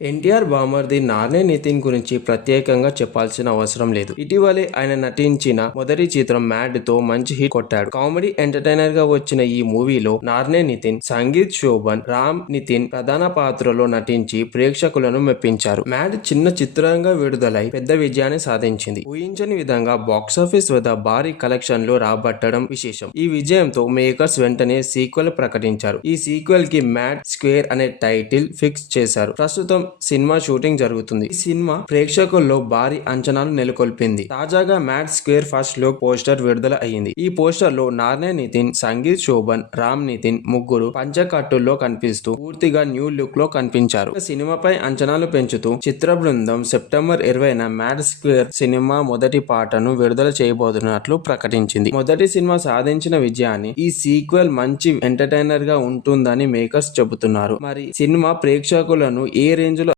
ఎన్టీఆర్ బామర్ది నార్నే నితిన్ గురించి ప్రత్యేకంగా చెప్పాల్సిన అవసరం లేదు. ఇటీవలే ఆయన నటించిన మొదటి చిత్రం మ్యాడ్ తో మంచి హిట్ కొట్టాడు. కామెడీ ఎంటర్టైనర్ గా వచ్చిన ఈ మూవీలో నార్నే నితిన్, సంగీత్ శోభన్, రామ్ నితిన్ ప్రధాన పాత్రలో నటించి ప్రేక్షకులను మెప్పించారు. మ్యాడ్ చిన్న చిత్రంగా విడుదలై పెద్ద విజయాన్ని సాధించింది. ఊహించని విధంగా బాక్సాఫీస్ వద్ద భారీ కలెక్షన్లు రాబట్టడం విశేషం. ఈ విజయంతో మేకర్స్ వెంటనే సీక్వెల్ ప్రకటించారు. ఈ సీక్వెల్ కి మ్యాడ్ స్క్వేర్ అనే టైటిల్ ఫిక్స్ చేశారు. ప్రస్తుతం సినిమా షూటింగ్ జరుగుతుంది. ఈ సినిమా ప్రేక్షకుల్లో భారీ అంచనాలు నెలకొల్పింది. తాజాగా mad square first look poster విడుదల అయింది. ఈ పోస్టర్ లో నార్నే నితిన్, సంగీత్ శోభన్, రామ్ నితిన్ ముగ్గురు పంచకట్టుల్లో కనిపిస్తూ పూర్తిగా న్యూ లుక్ లో కనిపించారు. సినిమాపై అంచనాలు పెంచుతూ చిత్ర బృందం సెప్టెంబర్ 20న మ్యాడ్ స్క్వేర్ సినిమా మొదటి పాటను విడుదల చేయబోతున్నట్లు ప్రకటించింది. మొదటి సినిమా సాధించిన విజయాన్ని ఈ సీక్వెల్ మంచి ఎంటర్టైనర్ గా ఉంటుందని మేకర్స్ చెబుతున్నారు. మరి సినిమా ప్రేక్షకులను ఏ రేంజ్